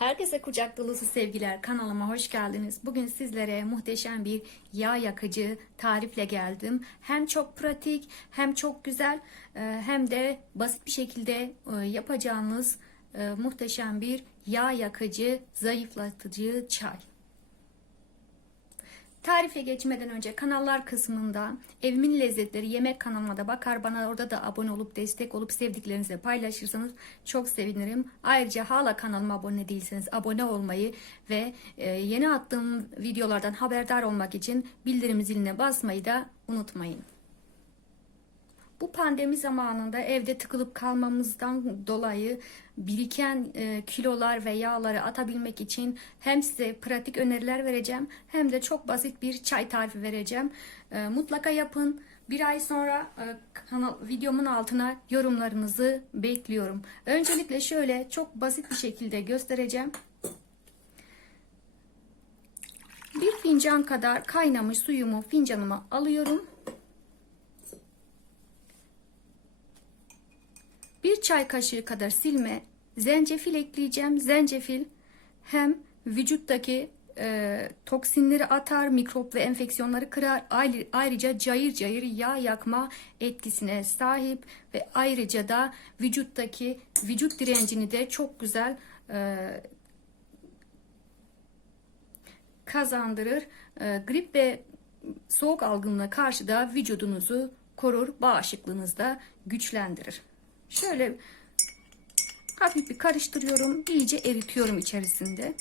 Herkese kucak dolusu sevgiler. Kanalıma hoş geldiniz. Bugün sizlere muhteşem bir yağ yakıcı tarifle geldim. Hem çok pratik, hem çok güzel, e, hem de basit bir şekilde e, yapacağınız e, muhteşem bir yağ yakıcı, zayıflatıcı çay. Tarife geçmeden önce kanallar kısmında Evimin Lezzetleri yemek kanalıma da bakar bana orada da abone olup destek olup sevdiklerinizle paylaşırsanız çok sevinirim. Ayrıca hala kanalıma abone değilseniz abone olmayı ve e, yeni attığım videolardan haberdar olmak için bildirim ziline basmayı da unutmayın. Bu pandemi zamanında evde tıkılıp kalmamızdan dolayı biriken e, kilolar ve yağları atabilmek için hem size pratik öneriler vereceğim hem de çok basit bir çay tarifi vereceğim. E, mutlaka yapın. Bir ay sonra e, kanal videomun altına yorumlarınızı bekliyorum. Öncelikle şöyle çok basit bir şekilde göstereceğim. Bir fincan kadar kaynamış suyumu fincanıma alıyorum. Bir çay kaşığı kadar silme, zencefil ekleyeceğim. Zencefil hem vücuttaki e, toksinleri atar, mikrop ve enfeksiyonları kırar. Ayrı- Ayrıca cayır cayır yağ yakma etkisine sahip ve ayrıca da vücuttaki vücut direncini de çok güzel e, kazandırır. E, grip ve soğuk algınlığına karşı da vücudunuzu korur, bağışıklığınızı da güçlendirir. Şöyle hafif bir karıştırıyorum. iyice eritiyorum içerisinde.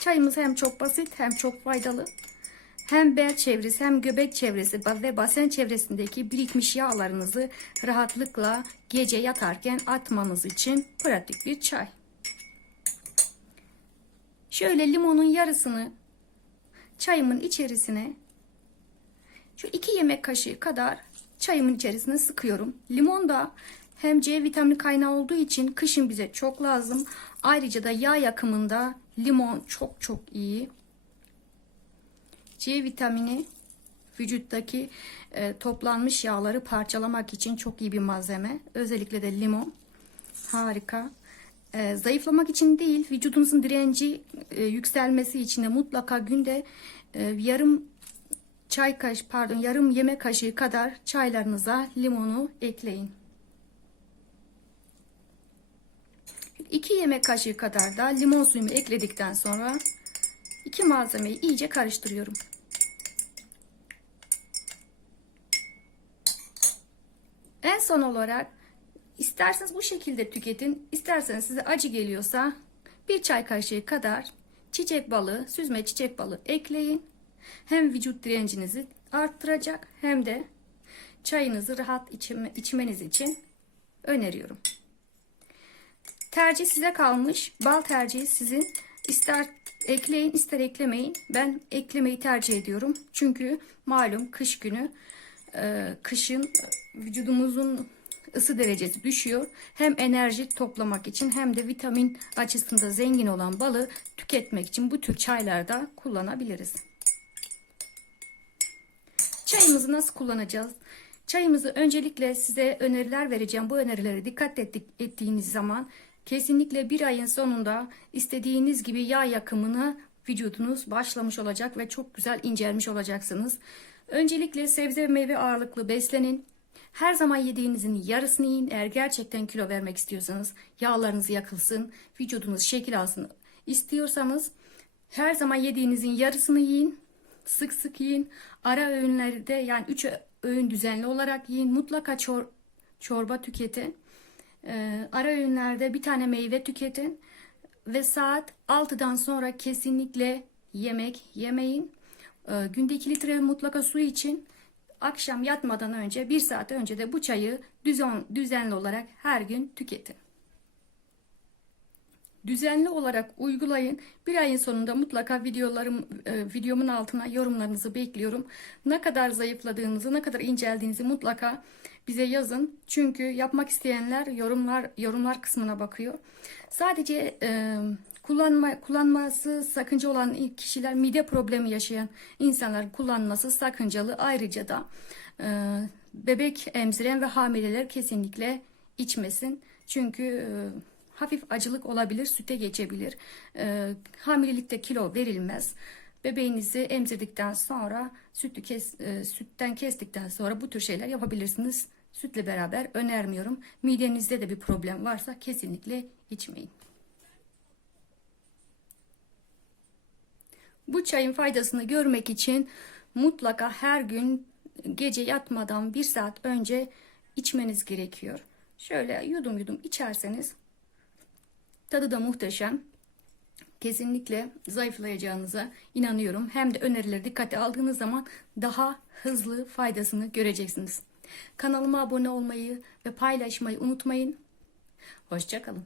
Çayımız hem çok basit hem çok faydalı. Hem bel çevresi hem göbek çevresi ve basen çevresindeki birikmiş yağlarınızı rahatlıkla gece yatarken atmanız için pratik bir çay. Şöyle limonun yarısını çayımın içerisine şu iki yemek kaşığı kadar çayımın içerisine sıkıyorum. Limon da hem C vitamini kaynağı olduğu için kışın bize çok lazım. Ayrıca da yağ yakımında limon çok çok iyi. C vitamini vücuttaki e, toplanmış yağları parçalamak için çok iyi bir malzeme. Özellikle de limon harika. E, zayıflamak için değil, vücudunuzun direnci e, yükselmesi için de mutlaka günde e, yarım çay kaş pardon yarım yemek kaşığı kadar çaylarınıza limonu ekleyin. 2 yemek kaşığı kadar da limon suyumu ekledikten sonra iki malzemeyi iyice karıştırıyorum. En son olarak isterseniz bu şekilde tüketin, isterseniz size acı geliyorsa bir çay kaşığı kadar çiçek balı, süzme çiçek balı ekleyin. Hem vücut direncinizi arttıracak hem de çayınızı rahat içme, içmeniz için öneriyorum. Tercih size kalmış. Bal tercihi sizin. İster ekleyin ister eklemeyin. Ben eklemeyi tercih ediyorum. Çünkü malum kış günü e, kışın vücudumuzun ısı derecesi düşüyor. Hem enerji toplamak için hem de vitamin açısında zengin olan balı tüketmek için bu tür çaylarda kullanabiliriz. Çayımızı nasıl kullanacağız? Çayımızı öncelikle size öneriler vereceğim. Bu önerileri dikkat ettik, ettiğiniz zaman kesinlikle bir ayın sonunda istediğiniz gibi yağ yakımına vücudunuz başlamış olacak ve çok güzel incelmiş olacaksınız. Öncelikle sebze ve meyve ağırlıklı beslenin. Her zaman yediğinizin yarısını yiyin. Eğer gerçekten kilo vermek istiyorsanız, yağlarınız yakılsın, vücudunuz şekil alsın istiyorsanız her zaman yediğinizin yarısını yiyin. Sık sık yiyin. Ara öğünlerde yani 3 öğün düzenli olarak yiyin. Mutlaka çor çorba tüketin. Ee, ara öğünlerde bir tane meyve tüketin. Ve saat 6'dan sonra kesinlikle yemek yemeyin. Ee, günde 2 litre mutlaka su için. Akşam yatmadan önce 1 saat önce de bu çayı düzen, düzenli olarak her gün tüketin. Düzenli olarak uygulayın. Bir ayın sonunda mutlaka videolarım e, videomun altına yorumlarınızı bekliyorum. Ne kadar zayıfladığınızı, ne kadar inceldiğinizi mutlaka bize yazın. Çünkü yapmak isteyenler yorumlar yorumlar kısmına bakıyor. Sadece e, kullanma kullanması sakınca olan kişiler mide problemi yaşayan insanlar kullanması sakıncalı. Ayrıca da e, bebek emziren ve hamileler kesinlikle içmesin. Çünkü e, hafif acılık olabilir, süte geçebilir. Ee, hamilelikte kilo verilmez. Bebeğinizi emzirdikten sonra sütü kes, e, sütten kestikten sonra bu tür şeyler yapabilirsiniz. Sütle beraber önermiyorum. Midenizde de bir problem varsa kesinlikle içmeyin. Bu çayın faydasını görmek için mutlaka her gün gece yatmadan bir saat önce içmeniz gerekiyor. Şöyle yudum yudum içerseniz tadı da muhteşem. Kesinlikle zayıflayacağınıza inanıyorum. Hem de önerileri dikkate aldığınız zaman daha hızlı faydasını göreceksiniz. Kanalıma abone olmayı ve paylaşmayı unutmayın. Hoşçakalın.